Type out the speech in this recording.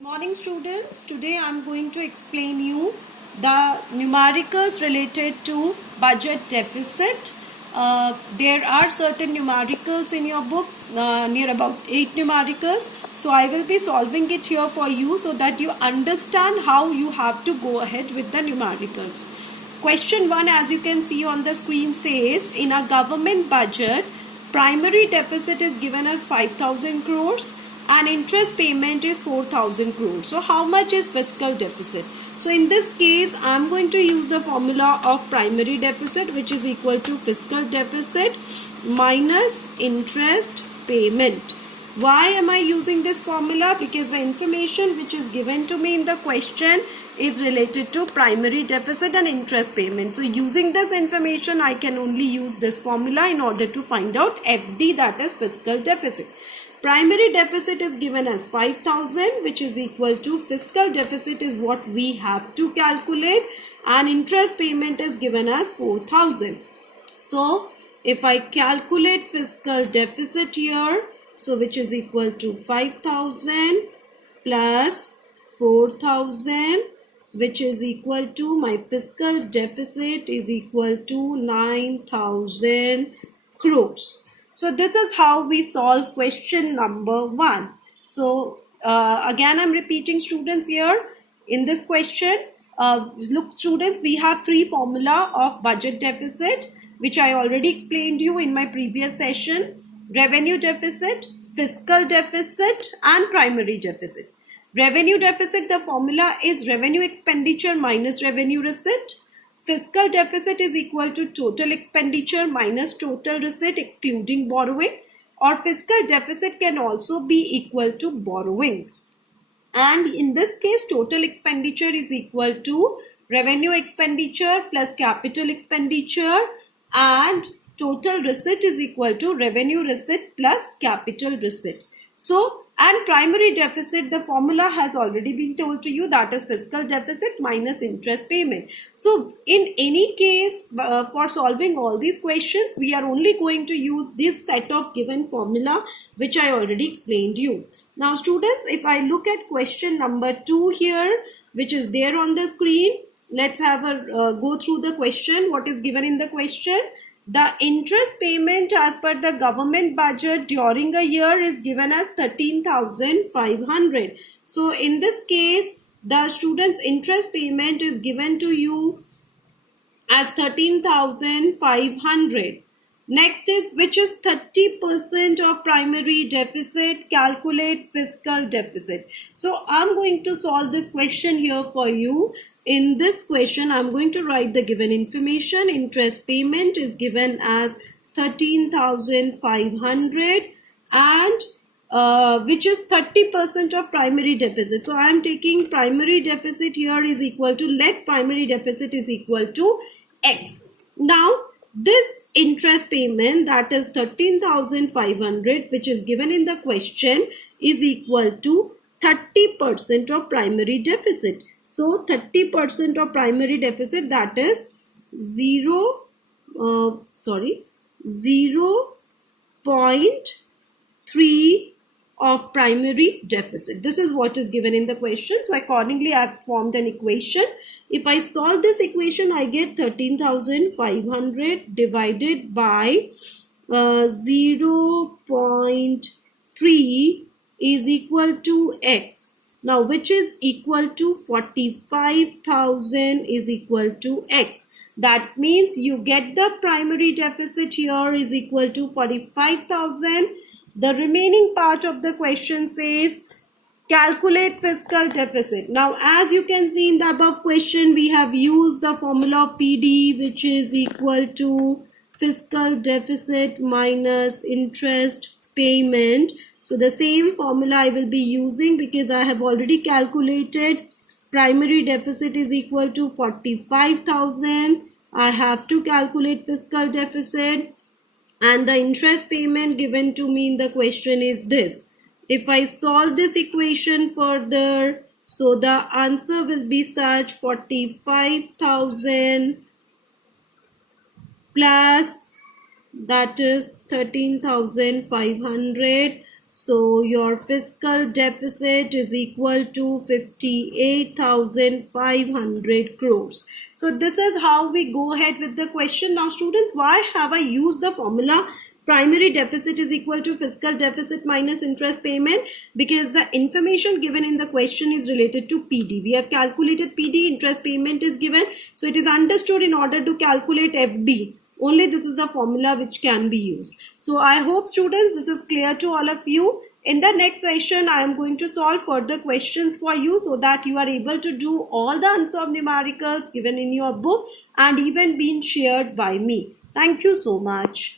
Morning students, today I am going to explain you the numericals related to budget deficit. There are certain numericals in your book, near about 8 numericals. So I will be solving it here for you so that you understand how you have to go ahead with the numericals. Question 1, as you can see on the screen, says in a government budget, primary deficit is given as 5,000 crores and interest payment is 4,000 crores. So how much is fiscal deficit? So in this case, I am going to use the formula of primary deficit, which is equal to fiscal deficit minus interest payment. Why am I using this formula? Because the information which is given to me in the question is related to primary deficit and interest payment. So using this information, I can only use this formula in order to find out FD, that is fiscal deficit. Primary deficit is given as 5,000, which is equal to fiscal deficit is what we have to calculate, and interest payment is given as 4,000. So if I calculate fiscal deficit here, so which is equal to 5,000 plus 4,000, which is equal to, my fiscal deficit is equal to 9,000 crores. So this is how we solve question number 1. So again, I'm repeating students here. In this question, look students, we have 3 formula of budget deficit, which I already explained you in my previous session. Revenue deficit, fiscal deficit and primary deficit. Revenue deficit, the formula is revenue expenditure minus revenue receipt. Fiscal deficit is equal to total expenditure minus total receipt excluding borrowing, or fiscal deficit can also be equal to borrowings. And in this case, total expenditure is equal to revenue expenditure plus capital expenditure, and total receipt is equal to revenue receipt plus capital receipt. So, and primary deficit, the formula has already been told to you, that is fiscal deficit minus interest payment. So in any case, for solving all these questions, we are only going to use this set of given formula which I already explained you. Now students, if I look at question number 2 here, which is there on the screen, let's have a go through the question. What is given in the question? The interest payment as per the government budget during a year is given as 13,500. So in this case, the student's interest payment is given to you as 13,500. Next is, which is 30% of primary deficit, calculate fiscal deficit. So I'm going to solve this question here for you. In this question, I'm going to write the given information. Interest payment is given as 13,500 and which is 30% of primary deficit. So I am taking primary deficit here is equal to, let primary deficit is equal to X. Now this interest payment, that is 13,500, which is given in the question, is equal to 30% of primary deficit. So 30% of primary deficit, that is 0.3 of primary deficit. This is what is given in the question. So accordingly, I have formed an equation. If I solve this equation, I get 13,500 divided by 0.3 is equal to X. Now, which is equal to 45,000 is equal to X. That means you get the primary deficit here is equal to 45,000. The remaining part of the question says calculate fiscal deficit. Now, as you can see in the above question, we have used the formula of PD, which is equal to fiscal deficit minus interest payment. So the same formula I will be using, because I have already calculated primary deficit is equal to 45,000. I have to calculate fiscal deficit, and the interest payment given to me in the question is this. If I solve this equation further, so the answer will be such: 45,000 plus, that is 13,500 So your fiscal deficit is equal to 58,500 crores. So this is how we go ahead with the question. Now students, why have I used the formula primary deficit is equal to fiscal deficit minus interest payment? Because the information given in the question is related to PD. We have calculated PD, interest payment is given. So it is understood in order to calculate FD. Only this is the formula which can be used. So I hope students this is clear to all of you. In the next session, I am going to solve further questions for you so that you are able to do all the unsolved numericals given in your book and even being shared by me. Thank you so much.